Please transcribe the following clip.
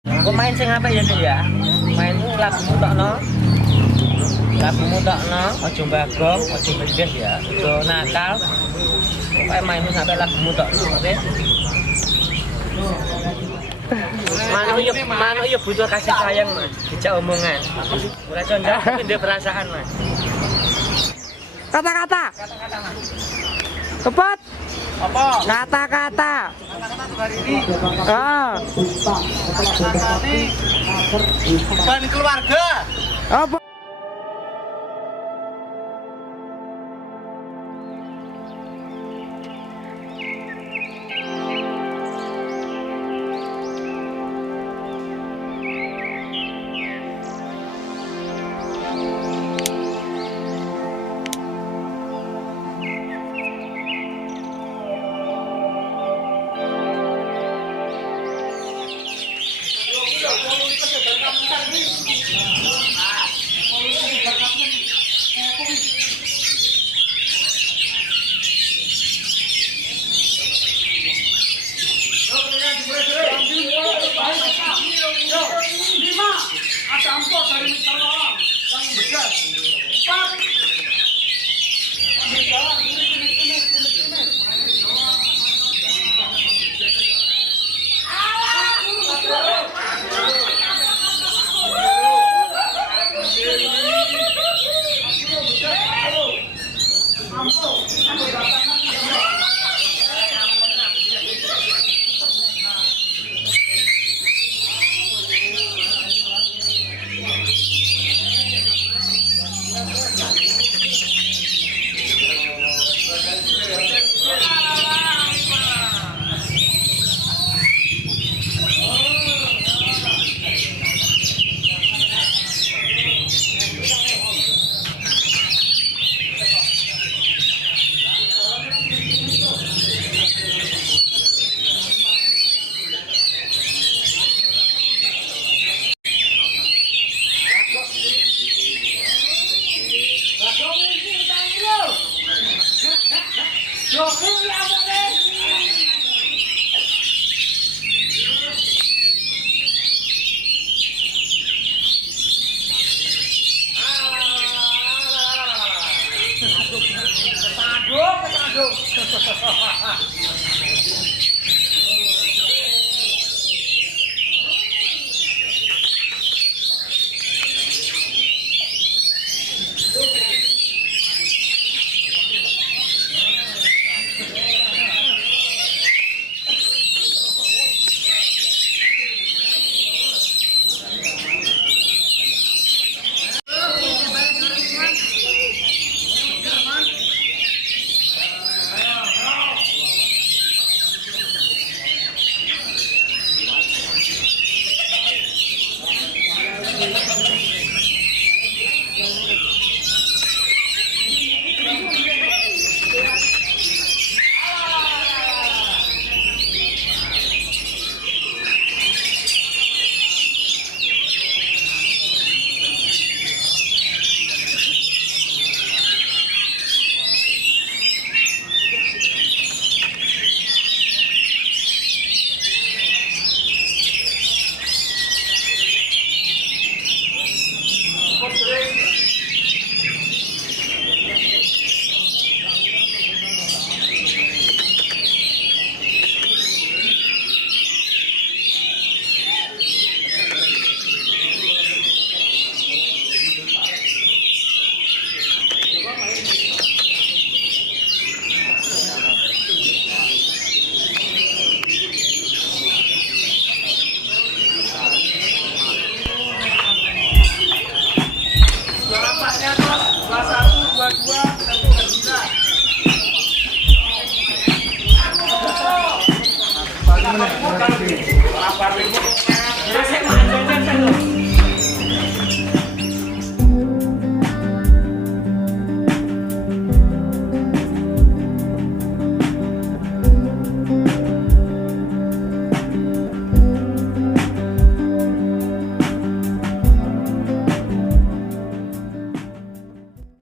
Pemain sing apik ya ya. Main lagu tokno. Lagumu tokno, aja mbagong, aja mendes ya. Aja nakal. Pokoke mainmu sampai lagumu tokno, oke? Manuk yo butuh kasih sayang, Mas. Dijak omongan. Ora condang tapi ndek perasaan, Mas. Kata-kata. Kata-kata, Mas. Cepat. Apa? Kata-kata. Kata-kata hari ini. Ah. Kata-kata ini beban keluarga. Apa? Ada amplop dari Mr. Lawang yang begas. 4. Ambil jalan, tumis. Aduh.